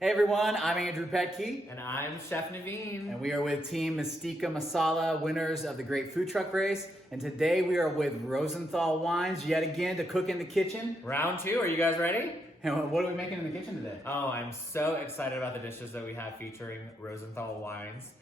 Hey everyone, I'm Andrew Petke. And I'm Chef Navin. And we are with Team MYSTIKKA Masala, winners of the Great Food Truck Race. And today we are with Rosenthal Wines yet again to cook in the kitchen. Round two, are you guys ready? And what are we making in the kitchen today? Oh, I'm so excited about the dishes that we have featuring Rosenthal wines.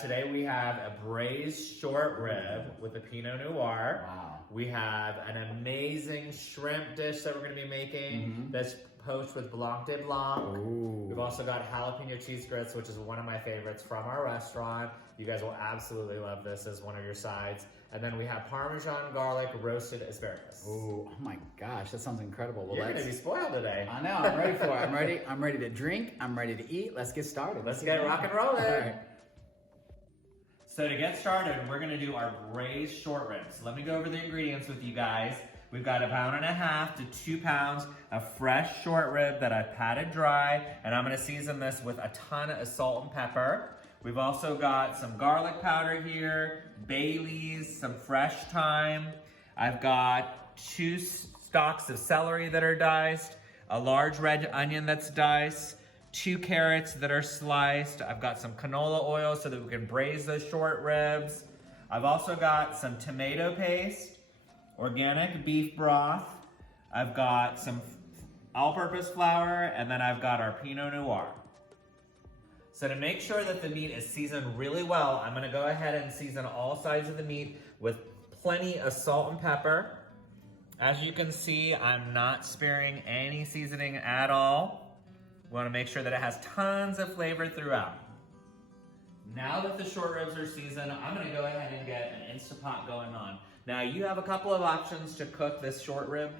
Today we have a braised short rib with a Pinot Noir. Wow. We have an amazing shrimp dish that we're going to be making that's poached with Blanc de Blanc. Ooh. We've also got jalapeno cheese grits, which is one of my favorites from our restaurant. You guys will absolutely love this as one of your sides. And then we have Parmesan garlic roasted asparagus. Ooh, oh my gosh, that sounds incredible. Well, You're going to be spoiled today. I know, I'm ready for it. I'm ready to drink, I'm ready to eat. Let's get started. Let's get rock and rolling. All right. So to get started, we're gonna do our braised short ribs. Let me go over the ingredients with you guys. We've got 1.5 to 2 pounds of fresh short rib that I've patted dry, and I'm gonna season this with a ton of salt and pepper. We've also got some garlic powder here, bay leaves, some fresh thyme. I've got 2 stalks of celery that are diced, a large red onion that's diced, 2 carrots that are sliced. I've got some canola oil so that we can braise those short ribs. I've also got some tomato paste, organic beef broth. I've got some all-purpose flour, and then I've got our Pinot Noir. So to make sure that the meat is seasoned really well, I'm gonna go ahead and season all sides of the meat with plenty of salt and pepper. As you can see, I'm not sparing any seasoning at all. We want to make sure that it has tons of flavor throughout. Now that the short ribs are seasoned, I'm going to go ahead and get an Instapot going on. Now you have a couple of options to cook this short rib.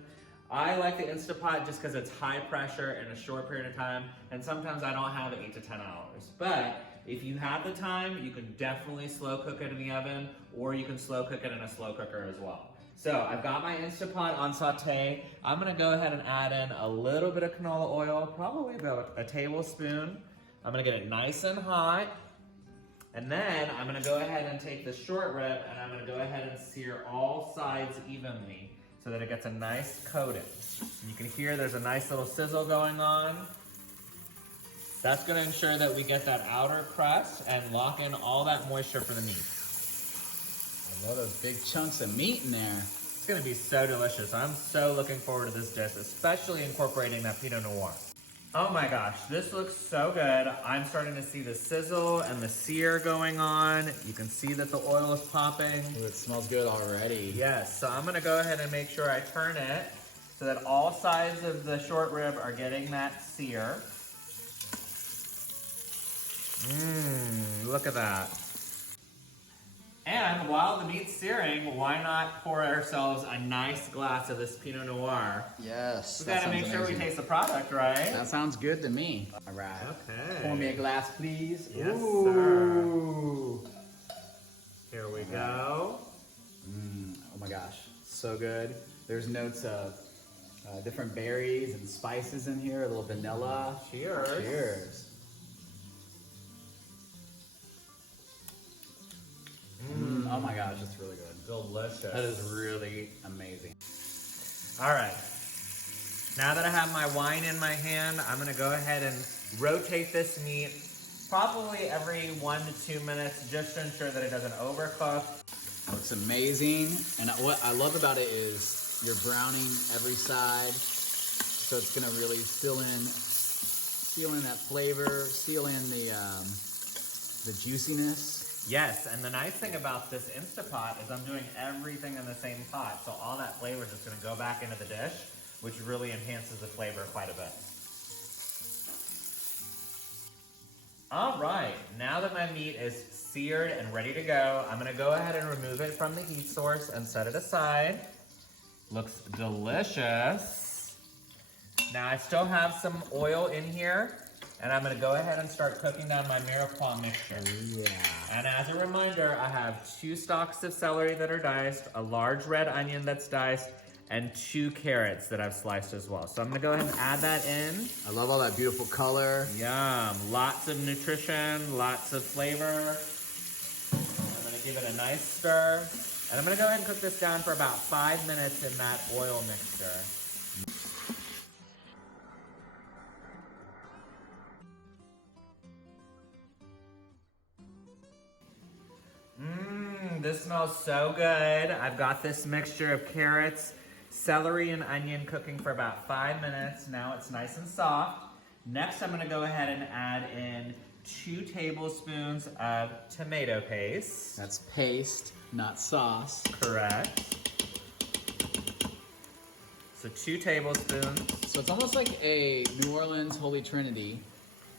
I like the Instapot just because it's high pressure in a short period of time, and sometimes I don't have 8 to 10 hours. But if you have the time, you can definitely slow cook it in the oven, or you can slow cook it in a slow cooker as well. So I've got my Instapot on saute. I'm gonna go ahead and add in a little bit of canola oil, probably about a tablespoon. I'm gonna get it nice and hot. And then I'm gonna go ahead and take the short rib and I'm gonna go ahead and sear all sides evenly so that it gets a nice coating. And you can hear there's a nice little sizzle going on. That's gonna ensure that we get that outer crust and lock in all that moisture for the meat. I love those big chunks of meat in there. It's gonna be so delicious. I'm so looking forward to this dish, especially incorporating that Pinot Noir. Oh my gosh, this looks so good. I'm starting to see the sizzle and the sear going on. You can see that the oil is popping. Ooh, it smells good already. Yes, so I'm gonna go ahead and make sure I turn it so that all sides of the short rib are getting that sear. Look at that. And while the meat's searing, why not pour ourselves a nice glass of this Pinot Noir? Yes. We gotta make sure we taste the product, right? That sounds good to me. All right. Okay. Pour me a glass, please. Yes, Ooh. Here we go. Oh my gosh, so good. There's notes of different berries and spices in here, a little vanilla. Cheers. Cheers. Oh my gosh, it's really good. Delicious. That is really amazing. All right. Now that I have my wine in my hand, I'm gonna go ahead and rotate this meat probably every 1 to 2 minutes just to ensure that it doesn't overcook. Looks amazing. And what I love about it is you're browning every side. So it's gonna really seal in that flavor, seal in the juiciness. Yes, and the nice thing about this Instapot is I'm doing everything in the same pot, so all that flavor is just gonna go back into the dish, which really enhances the flavor quite a bit. All right, now that my meat is seared and ready to go, I'm gonna go ahead and remove it from the heat source and set it aside. Looks delicious. Now I still have some oil in here, and I'm gonna go ahead and start cooking down my mirepoix mixture. Yeah. And as a reminder, I have 2 stalks of celery that are diced, a large red onion that's diced, and 2 carrots that I've sliced as well. So I'm gonna go ahead and add that in. I love all that beautiful color. Yum, lots of nutrition, lots of flavor. I'm gonna give it a nice stir. And I'm gonna go ahead and cook this down for about 5 minutes in that oil mixture. this smells so good. I've got this mixture of carrots, celery, and onion cooking for about 5 minutes. Now it's nice and soft. Next, I'm gonna go ahead and add in 2 tablespoons of tomato paste. That's paste, not sauce. Correct. So 2 tablespoons. So it's almost like a New Orleans Holy Trinity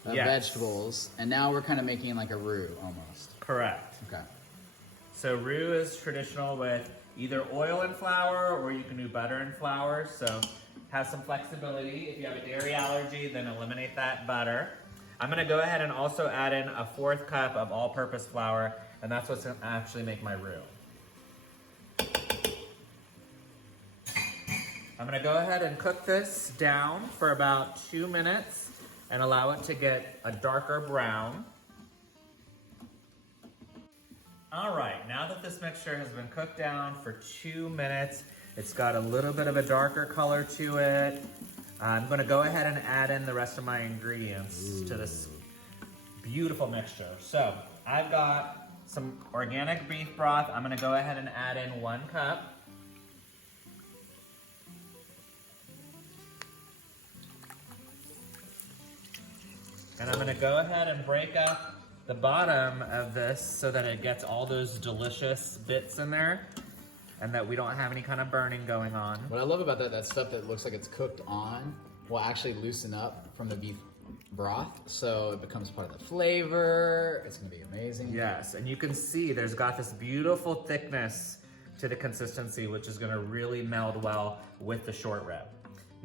of vegetables, and now we're kind of making like a roux almost. Correct. Okay. So roux is traditional with either oil and flour, or you can do butter and flour. So have some flexibility. If you have a dairy allergy, then eliminate that butter. I'm gonna go ahead and also add in a 1/4 cup of all-purpose flour, and that's what's gonna actually make my roux. I'm gonna go ahead and cook this down for about 2 minutes and allow it to get a darker brown. All right, now that this mixture has been cooked down for 2 minutes, it's got a little bit of a darker color to it. I'm gonna go ahead and add in the rest of my ingredients to this beautiful mixture. So I've got some organic beef broth. I'm gonna go ahead and add in 1 cup. And I'm gonna go ahead and break up the bottom of this so that it gets all those delicious bits in there and that we don't have any kind of burning going on. What I love about that stuff that looks like it's cooked on will actually loosen up from the beef broth, so it becomes part of the flavor. It's gonna be amazing. Yes, and you can see there's got this beautiful thickness to the consistency, which is gonna really meld well with the short rib.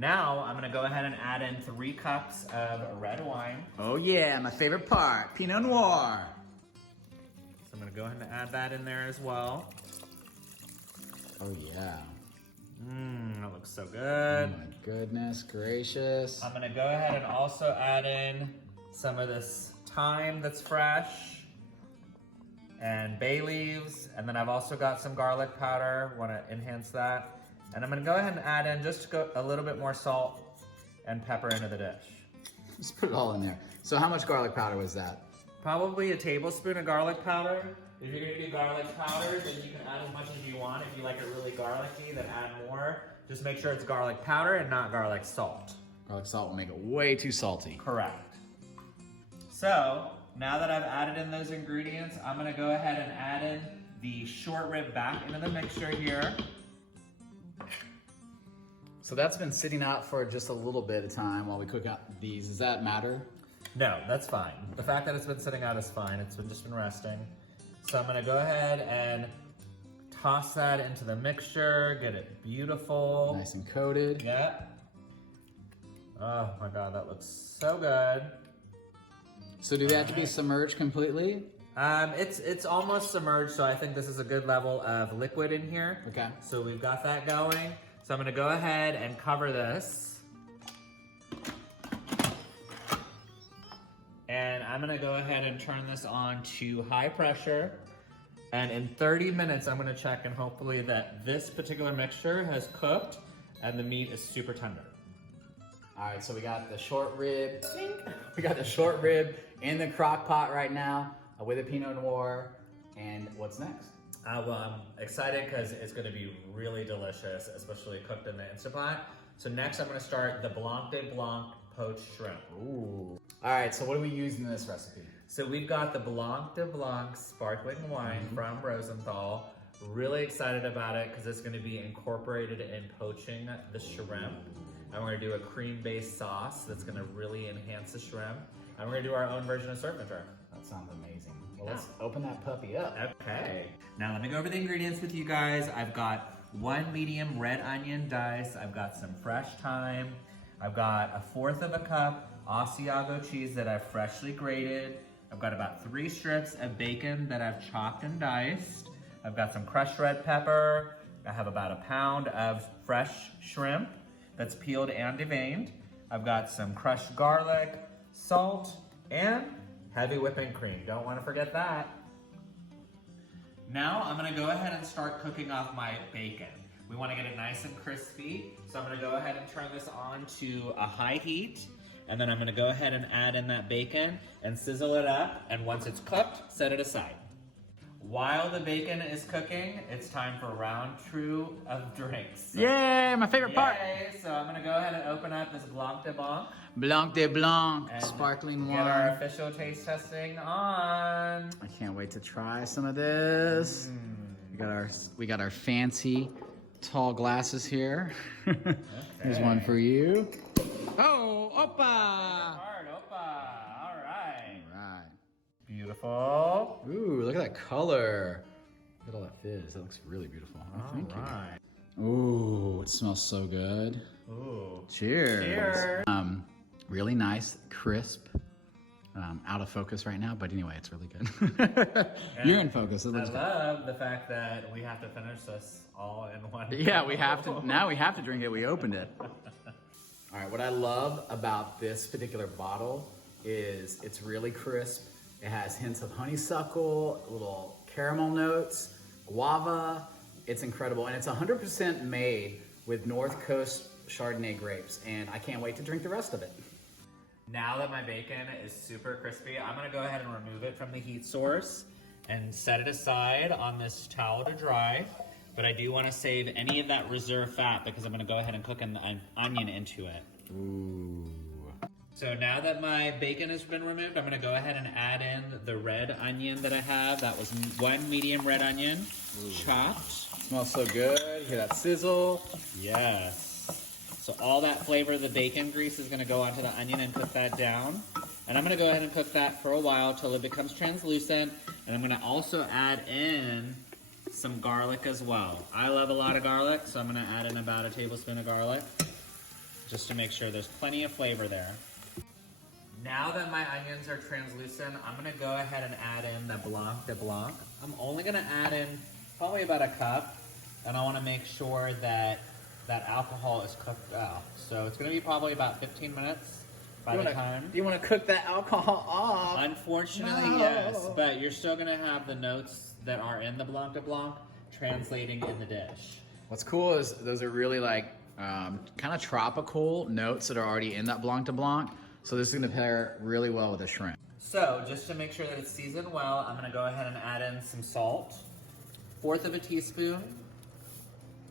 Now, I'm gonna go ahead and add in 3 cups of red wine. Oh yeah, my favorite part, Pinot Noir. So I'm gonna go ahead and add that in there as well. Oh yeah. That looks so good. Oh my goodness gracious. I'm gonna go ahead and also add in some of this thyme that's fresh and bay leaves. And then I've also got some garlic powder, wanna enhance that. And I'm gonna go ahead and add in just a little bit more salt and pepper into the dish. Just put it all in there. So how much garlic powder was that? Probably a tablespoon of garlic powder. If you're gonna do garlic powder, then you can add as much as you want. If you like it really garlicky, then add more. Just make sure it's garlic powder and not garlic salt. Garlic salt will make it way too salty. Correct. So, now that I've added in those ingredients, I'm gonna go ahead and add in the short rib back into the mixture here. So that's been sitting out for just a little bit of time while we cook out these. Does that matter? No, that's fine. The fact that it's been sitting out is fine. It's just been resting. So I'm gonna go ahead and toss that into the mixture, get it beautiful. Nice and coated. Yep. Oh my God, that looks so good. So do they have to be submerged completely? It's almost submerged, so I think this is a good level of liquid in here. Okay. So we've got that going. So I'm gonna go ahead and cover this. And I'm gonna go ahead and turn this on to high pressure. And in 30 minutes, I'm gonna check and hopefully that this particular mixture has cooked and the meat is super tender. All right, so we got the short rib. We got the short rib in the crock pot right now with a Pinot Noir. And what's next? Well, I'm excited because it's gonna be really delicious, especially cooked in the Instapot. So next I'm gonna start the Blanc de Blanc poached shrimp. Ooh. All right, so what are we using in this recipe? So we've got the Blanc de Blanc sparkling wine from Rosenthal. Really excited about it because it's gonna be incorporated in poaching the shrimp. And we're gonna do a cream-based sauce that's gonna really enhance the shrimp. And we're gonna do our own version of surf and turf. That sounds amazing. Well, let's open that puppy up. Okay. Now let me go over the ingredients with you guys. I've got 1 medium red onion diced. I've got some fresh thyme. I've got a 1/4 of a cup Asiago cheese that I've freshly grated. I've got about 3 strips of bacon that I've chopped and diced. I've got some crushed red pepper. I have about 1 pound of fresh shrimp that's peeled and deveined. I've got some crushed garlic, salt, and heavy whipping cream. Don't want to forget that. Now I'm gonna go ahead and start cooking off my bacon. We wanna get it nice and crispy, so I'm gonna go ahead and turn this on to a high heat, and then I'm gonna go ahead and add in that bacon and sizzle it up, and once it's cooked, set it aside. while the bacon is cooking, it's time for round two of drinks. Yay, my favorite part. So I'm gonna go ahead and open up this Blanc de Blanc. Blanc de Blanc, And sparkling wine. get our official taste testing on. I can't wait to try some of this. We got our fancy tall glasses here. Here's one for you. Oh, opa! Hard, opa. All right. All right. Beautiful. Ooh, look at that color. Look at all that fizz. That looks really beautiful. Oh, thank you. Ooh, it smells so good. Ooh. Cheers. Cheers. Really nice, crisp. Out of focus right now, but anyway, it's really good. You're in focus. It I looks good. love the fact that we have to finish this all in one. Yeah, we have to. Now we have to drink it. We opened it. All right, what I love about this particular bottle is it's really crisp. It has hints of honeysuckle, little caramel notes, guava. It's incredible, and it's 100% made with North Coast Chardonnay grapes, and I can't wait to drink the rest of it. Now that my bacon is super crispy, I'm gonna go ahead and remove it from the heat source and set it aside on this towel to dry. But I do wanna save any of that reserve fat because I'm gonna go ahead and cook an onion into it. Ooh. So now that my bacon has been removed, I'm gonna go ahead and add in the red onion that I have. That was one medium red onion, chopped. Smells so good. You hear that sizzle? Yes. So all that flavor of the bacon grease is gonna go onto the onion and cook that down. And I'm gonna go ahead and cook that for a while till it becomes translucent. And I'm gonna also add in some garlic as well. I love a lot of garlic, so I'm gonna add in about a tablespoon of garlic just to make sure there's plenty of flavor there. Now that my onions are translucent, I'm gonna go ahead and add in the Blanc de Blanc. I'm only gonna add in probably about a cup, and I wanna make sure that that alcohol is cooked out. So it's gonna be probably about 15 minutes by the time. You want to cook that alcohol off? Unfortunately, No. yes, but you're still gonna have the notes that are in the Blanc de Blanc translating in the dish. What's cool is those are really like kind of tropical notes that are already in that Blanc de Blanc. So this is gonna pair really well with the shrimp. So just to make sure that it's seasoned well, I'm gonna go ahead and add in some salt, 1/4 teaspoon.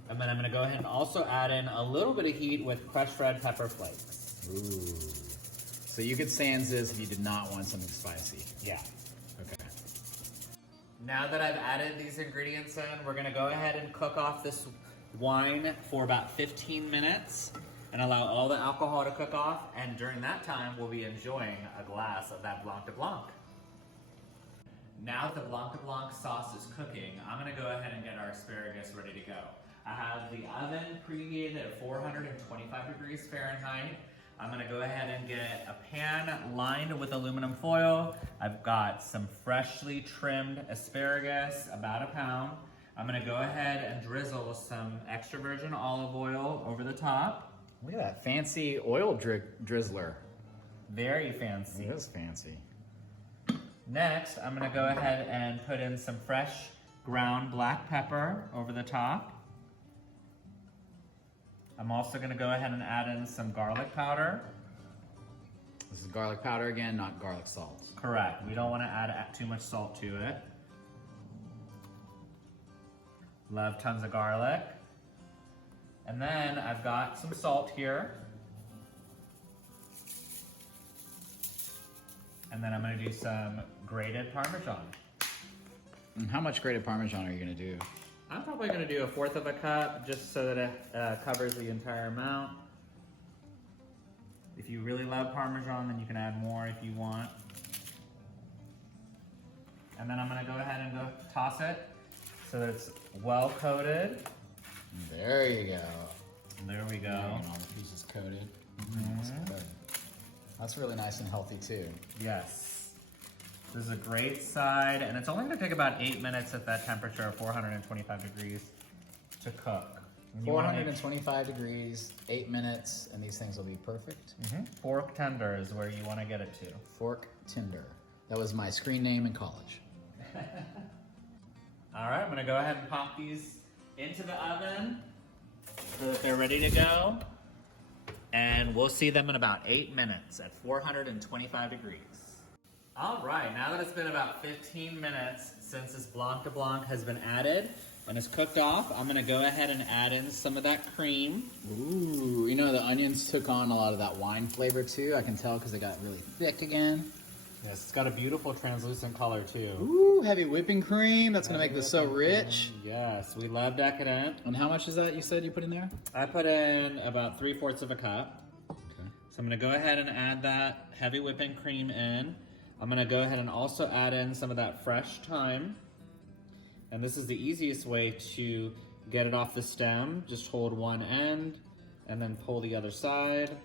And then I'm gonna go ahead and also add in a little bit of heat with crushed red pepper flakes. Ooh. So you could sans this if you did not want something spicy. Yeah. Okay. Now that I've added these ingredients in, we're gonna go ahead and cook off this wine for about 15 minutes and allow all the alcohol to cook off. And during that time, we'll be enjoying a glass of that Blanc de Blanc. Now that the Blanc de Blanc sauce is cooking, I'm gonna go ahead and get our asparagus ready to go. I have the oven preheated at 425 degrees Fahrenheit. I'm gonna go ahead and get a pan lined with aluminum foil. I've got some freshly trimmed asparagus, about a pound. I'm gonna go ahead and drizzle some extra virgin olive oil over the top. Look at that fancy oil drizzler. Very fancy. It is fancy. Next, I'm gonna go ahead and put in some fresh ground black pepper over the top. I'm also gonna go ahead and add in some garlic powder. This is garlic powder again, not garlic salt. Correct, we don't wanna add too much salt to it. Love tons of garlic. And then I've got some salt here. And then I'm gonna do some grated Parmesan. And how much grated Parmesan are you gonna do? I'm probably gonna do 1/4 of a cup just so that it covers the entire amount. If you really love Parmesan, then you can add more if you want. And then I'm gonna go ahead and go toss it so that it's well coated. There you go. There we go. And all the pieces coated. That's good. That's really nice and healthy too. Yes. This is a great side, and it's only gonna take about 8 minutes at that temperature of 425 degrees to cook. And you wanna make 425 degrees, 8 minutes, and these things will be perfect. fork tender is where you wanna get it to. Fork Tinder. That was my screen name in college. All right, I'm gonna go ahead and pop these into the oven so that they're ready to go. And we'll see them in about 8 minutes at 425 degrees. All right, now that it's been about 15 minutes since this blanc de blanc has been added and it's cooked off, I'm gonna go ahead and add in some of that cream. Ooh, you know, the onions took on a lot of that wine flavor too. I can tell because they got really thick again. Yes, it's got a beautiful translucent color too. Ooh, heavy whipping cream. That's gonna make this so rich. Yes, we love decadent. And how much is that you said you put in there? I put in about 3/4 of a cup. Okay. So I'm gonna go ahead and add that heavy whipping cream in. I'm gonna go ahead and also add in some of that fresh thyme. And this is the easiest way to get it off the stem. Just hold one end and then pull the other side.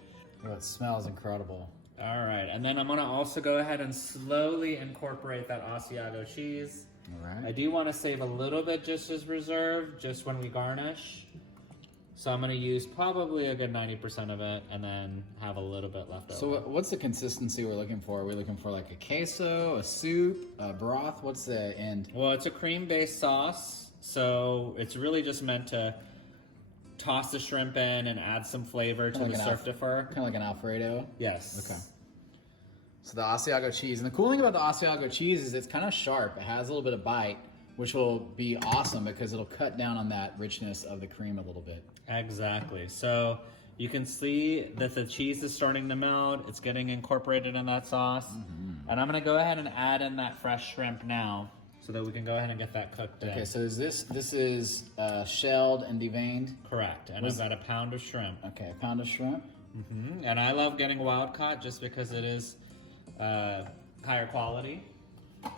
Oh, it smells incredible. All right, and then I'm gonna also go ahead and slowly incorporate that Asiago cheese. All right. I do wanna save a little bit just as reserve, just when we garnish. So I'm gonna use probably a good 90% of it and then have a little bit left over. So what's the consistency we're looking for? Are we looking for like a queso, a soup, a broth? What's the end? Well, it's a cream-based sauce, so it's really just meant to toss the shrimp in and add some flavor to the surf de fur. Kind of like an Alfredo? Yes. Okay. So the Asiago cheese, and the cool thing about the Asiago cheese is it's kind of sharp. It has a little bit of bite, which will be awesome because it'll cut down on that richness of the cream a little bit. Exactly. So you can see that the cheese is starting to melt. It's getting incorporated in that sauce. Mm-hmm. And I'm gonna go ahead and add in that fresh shrimp now so that we can go ahead and get that cooked in. Okay, so is this is shelled and deveined? Correct. And I've got a pound of shrimp. Okay, a pound of shrimp. Mm-hmm. And I love getting wild caught just because it is higher quality.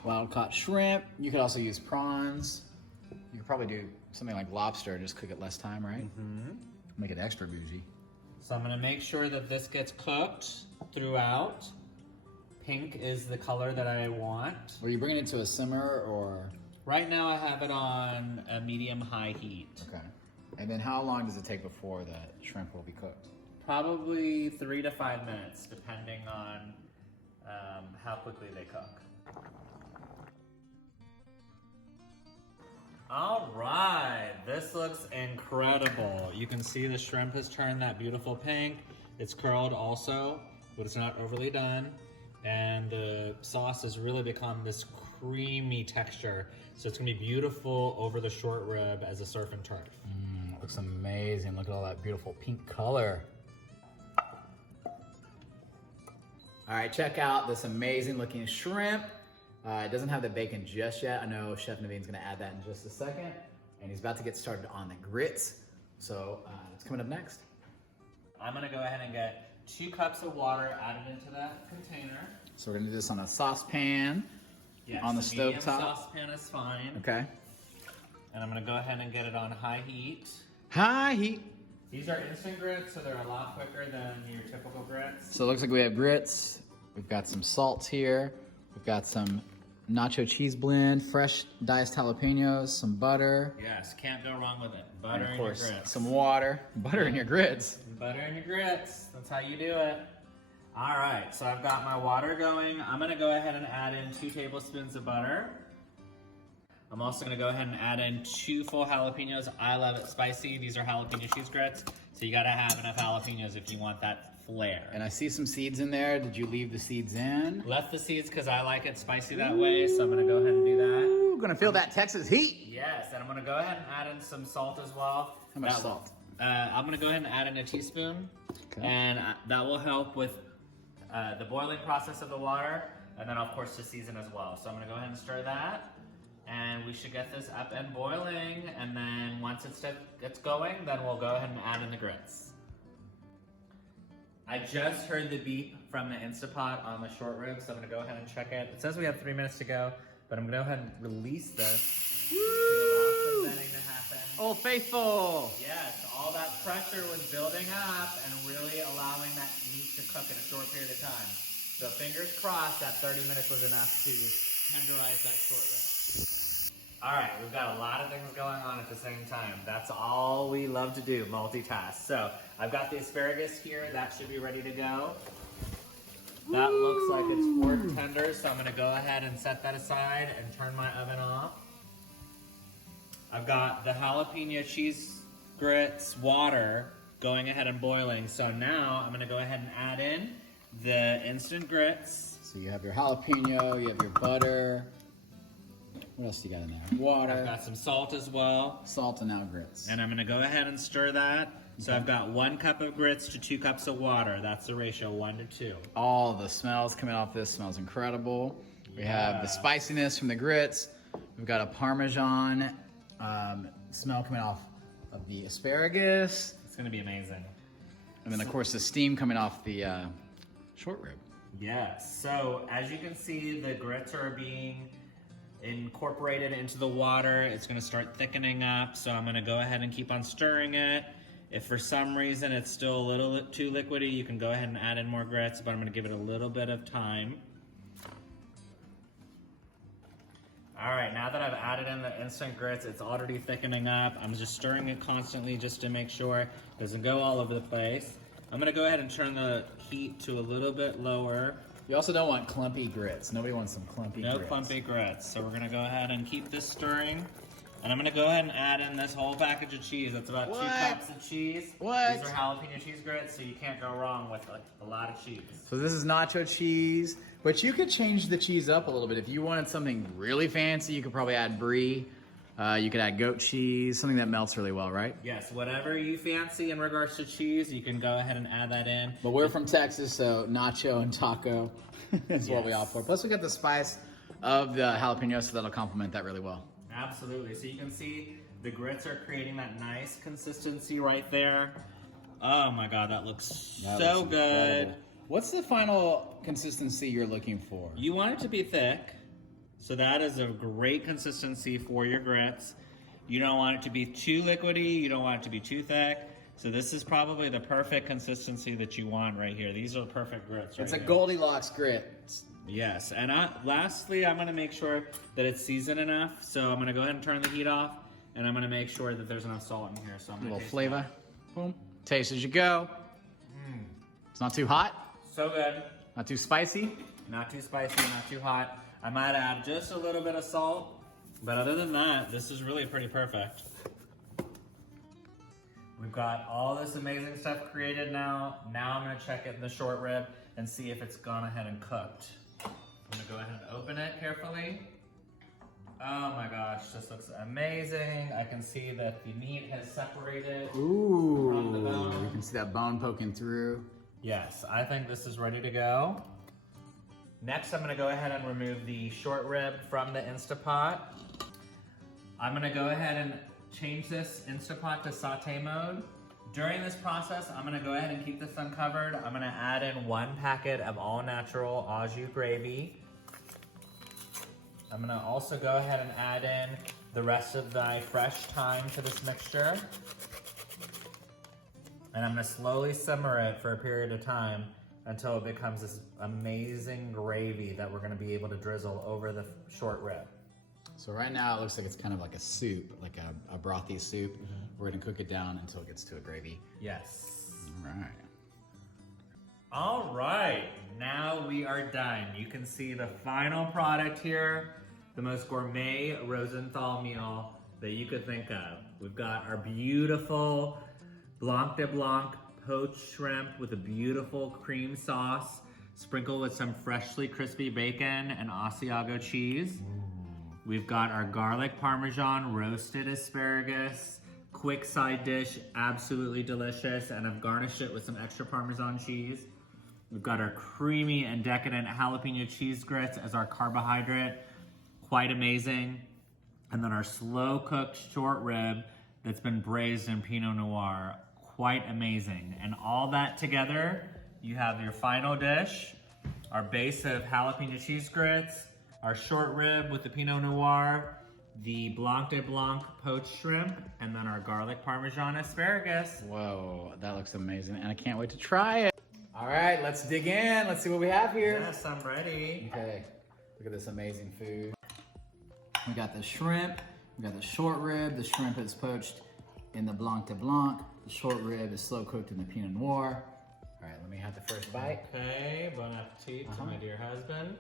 Wild caught shrimp. You could also use prawns. You could probably do something like lobster, just cook it less time, right? Mm-hmm. Make it extra bougie. So I'm gonna make sure that this gets cooked throughout. Pink is the color that I want. Are you bringing it to a simmer or? Right now I have it on a medium-high heat. Okay. And then how long does it take before the shrimp will be cooked? Probably 3 to 5 minutes, depending on how quickly they cook. All right, this looks incredible. You can see the shrimp has turned that beautiful pink. It's curled also, but it's not overly done. And the sauce has really become this creamy texture. So it's gonna be beautiful over the short rib as a surf and turf. It looks amazing. Look at all that beautiful pink color. All right, check out this amazing looking shrimp. It doesn't have the bacon just yet. I know Chef Navin's gonna add that in just a second. And he's about to get started on the grits. So it's coming up next. I'm gonna go ahead and get 2 cups of water added into that container. So we're gonna do this on a saucepan Yes, on the medium stove top. saucepan is fine. Okay. And I'm gonna go ahead and get it on high heat. High heat. These are instant grits, so they're a lot quicker than your typical grits. So it looks like we have grits. We've got some salt here. We've got some nacho cheese blend, fresh diced jalapenos, some butter. Yes, can't go wrong with it. Butter And of in course, your grits. some water. Butter in your grits. Butter in your grits. That's how you do it. All right, so I've got my water going. I'm gonna go ahead and add in 2 tablespoons of butter. I'm also gonna go ahead and add in 2 full jalapenos. I love it spicy. These are jalapeno cheese grits, so you gotta have enough jalapenos if you want that flair. And I see some seeds in there. Did you leave the seeds in? Left the seeds because I like it spicy that way, so I'm gonna go ahead and do that. Ooh, gonna feel that Texas heat. Yes, and I'm gonna go ahead and add in some salt as well. How much salt? I'm gonna go ahead and add in a teaspoon, Okay. and that will help with the boiling process of the water, and then of course to season as well. So I'm gonna go ahead and stir that, and we should get this up and boiling, and then once it's going, then we'll go ahead and add in the grits. I just heard the beep from the Instapot on the short rib, so I'm gonna go ahead and check it. It says we have 3 minutes to go, but I'm gonna go ahead and release this to allow some vetting to happen. Old Faithful. Yes, all that pressure was building up and really allowing that meat to cook in a short period of time. So fingers crossed that 30 minutes was enough to tenderize that short rib. All right, we've got a lot of things going on at the same time. That's all we love to do, multitask. So I've got the asparagus here. That should be ready to go. That looks like it's fork tender, so I'm gonna go ahead and set that aside and turn my oven off. I've got the jalapeno cheese grits water going ahead and boiling. So now I'm gonna go ahead and add in the instant grits. So you have your jalapeno, you have your butter. What else do you got in there? I've Water, got some salt as well. salt, and now grits. And I'm gonna go ahead and stir that. So I've got 1 cup of grits to 2 cups of water. That's the ratio, 1 to 2. All the smells coming off this smells incredible. We have the spiciness from the grits. We've got a Parmesan smell coming off of the asparagus. It's gonna be amazing. And then of course the steam coming off the short rib. Yes, so as you can see, the grits are being incorporated into the water. It's gonna start thickening up, so I'm gonna go ahead and keep on stirring it. If for some reason it's still a little too liquidy, you can go ahead and add in more grits, but I'm gonna give it a little bit of time. All right, now that I've added in the instant grits, it's already thickening up. I'm just stirring it constantly just to make sure it doesn't go all over the place. I'm gonna go ahead and turn the heat to a little bit lower. You also don't want clumpy grits. Nobody wants some clumpy grits. No clumpy grits. So we're gonna go ahead and keep this stirring. And I'm gonna go ahead and add in this whole package of cheese. That's about 2 cups of cheese. What? These are jalapeno cheese grits, so you can't go wrong with a lot of cheese. So this is nacho cheese, but you could change the cheese up a little bit. If you wanted something really fancy, you could probably add brie. You could add goat cheese, something that melts really well, right? Yes, whatever you fancy in regards to cheese, you can go ahead and add that in. But we're from Texas, so nacho and taco is what we opt for. Plus we got the spice of the jalapeno, so that'll complement that really well. Absolutely. So you can see the grits are creating that nice consistency right there. Oh my God, that looks so good. Incredible. What's the final consistency you're looking for? You want it to be thick. So that is a great consistency for your grits. You don't want it to be too liquidy. You don't want it to be too thick. So this is probably the perfect consistency that you want right here. These are the perfect grits right It's a here. Goldilocks grit. Yes, and lastly, I'm gonna make sure that it's seasoned enough. So I'm gonna go ahead and turn the heat off, and I'm gonna make sure that there's enough salt in here. So I'm A gonna little taste flavor. Boom. Taste as you go. It's not too hot, that. So good. not too spicy. Not too spicy, not too hot. I might add just a little bit of salt, but other than that, this is really pretty perfect. We've got all this amazing stuff created now. Now I'm gonna check it in the short rib and see if it's gone ahead and cooked. I'm gonna go ahead and open it carefully. Oh my gosh, this looks amazing. I can see that the meat has separated from the Ooh, bone. you can see that bone poking through. Yes, I think this is ready to go. Next, I'm gonna go ahead and remove the short rib from the Instapot. I'm gonna go ahead and change this Instapot to saute mode. During this process, I'm gonna go ahead and keep this uncovered. I'm gonna add in 1 packet of all natural au jus gravy. I'm gonna also go ahead and add in the rest of my fresh thyme to this mixture. And I'm gonna slowly simmer it for a period of time until it becomes this amazing gravy that we're gonna be able to drizzle over the short rib. So right now it looks like it's kind of like a soup, like a brothy soup. We're gonna cook it down until it gets to a gravy. Yes. All right. All right, now we are done. You can see the final product here, the most gourmet Rosenthal meal that you could think of. We've got our beautiful Blanc de Blanc poached shrimp with a beautiful cream sauce, sprinkled with some freshly crispy bacon and Asiago cheese. We've got our garlic parmesan roasted asparagus, quick side dish, absolutely delicious, and I've garnished it with some extra Parmesan cheese. We've got our creamy and decadent jalapeno cheese grits as our carbohydrate, quite amazing. And then our slow cooked short rib that's been braised in Pinot Noir, quite amazing. And all that together, you have your final dish, our base of jalapeno cheese grits, our short rib with the Pinot Noir, the Blanc de Blanc poached shrimp, and then our garlic parmesan asparagus. Whoa, that looks amazing, and I can't wait to try it. All right, let's dig in. Let's see what we have here. Yes, I'm ready. Okay, look at this amazing food. We got the shrimp, we got the short rib. The shrimp is poached in the Blanc de Blanc. The short rib is slow cooked in the Pinot Noir. All right, let me have the first bite. Okay, bon appetit to my dear husband.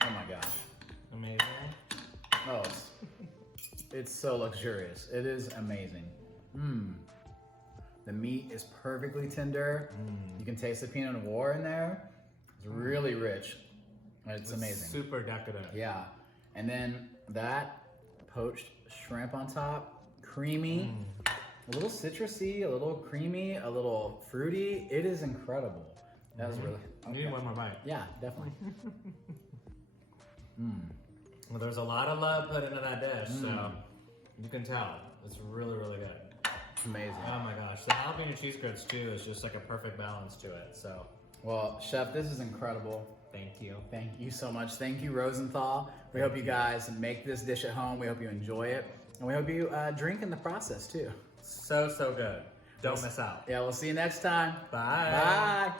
Oh my gosh. Amazing. Oh, it's so luxurious. It is amazing. The meat is perfectly tender. You can taste the Pinot Noir in there. It's really rich. It's amazing. Super decadent. Yeah. And then that poached shrimp on top, creamy, a little citrusy, a little creamy, a little fruity. It is incredible. That was really. I need one more bite. Yeah, definitely. Well, there's a lot of love put into that dish, so you can tell. It's really, really good. It's amazing. Oh my gosh, the jalapeno cheese grits too is just like a perfect balance to it, so. Well, Chef, this is incredible. Thank you. Thank you so much. Thank you, Rosenthal. We hope you guys make this dish at home. We hope you enjoy it. And we hope you drink in the process too. So, so good. Don't miss out. Yeah, we'll see you next time. Bye. Bye.